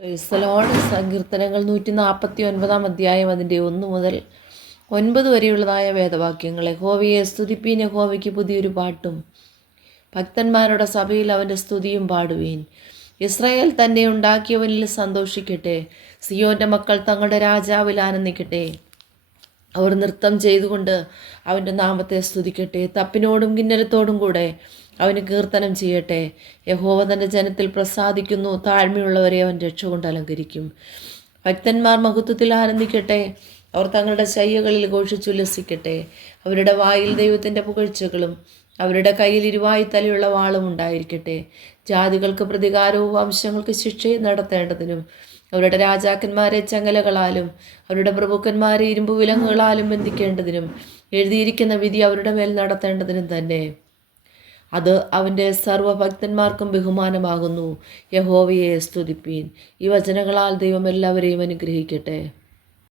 ക്രൈസ്തലോട് സങ്കീർത്തനങ്ങൾ 149 അധ്യായം അതിൻ്റെ 1 മുതൽ 9 വരെയുള്ളതായ വേദവാക്യങ്ങൾ. യഹോവയെ സ്തുതിപ്പീൻ, യഹോവയ്ക്ക് പുതിയൊരു പാട്ടും ഭക്തന്മാരുടെ സഭയിൽ അവൻ്റെ സ്തുതിയും പാടുവീൻ. ഇസ്രായേൽ തന്നെ ഉണ്ടാക്കിയവനിൽ സന്തോഷിക്കട്ടെ, സിയോൻ്റെ മക്കൾ തങ്ങളുടെ രാജാവിൽ ആനന്ദിക്കട്ടെ. അവർ നൃത്തം ചെയ്തുകൊണ്ട് അവൻ്റെ നാമത്തെ സ്തുതിക്കട്ടെ, തപ്പിനോടും കിന്നരത്തോടും കൂടെ അവന് കീർത്തനം ചെയ്യട്ടെ. യഹോവ തൻ്റെ ജനത്തിൽ പ്രസാദിക്കുന്നു, താഴ്മയുള്ളവരെ അവൻ രക്ഷ കൊണ്ട് അലങ്കരിക്കും. ഭക്തന്മാർ മഹത്വത്തിൽ ആനന്ദിക്കട്ടെ, അവർ തങ്ങളുടെ ശയ്യകളിൽ ഘോഷിച്ചുല്ലസിക്കട്ടെ. അവരുടെ വായിൽ ദൈവത്തിൻ്റെ പുകഴ്ചകളും അവരുടെ കയ്യിൽ ഇരുവായി തലയുള്ള വാളും ഉണ്ടായിരിക്കട്ടെ. ജാതികൾക്ക് പ്രതികാരവും വംശങ്ങൾക്ക് ശിക്ഷയും നടത്തേണ്ടതിനും അവരുടെ രാജാക്കന്മാരെ ചങ്ങലകളാലും അവരുടെ പ്രഭുക്കന്മാരെ ഇരുമ്പ് വിലങ്ങുകളാലും ബന്ധിക്കേണ്ടതിനും എഴുതിയിരിക്കുന്ന വിധി അവരുടെ മേൽ നടത്തേണ്ടതിനും തന്നെ. അത് അവൻ്റെ സർവ്വഭക്തന്മാർക്കും ബഹുമാനമാകുന്നു. യഹോവയെ സ്തുതിപ്പീൻ. ഈ വചനങ്ങളാൽ ദൈവം എല്ലാവരെയും അനുഗ്രഹിക്കട്ടെ.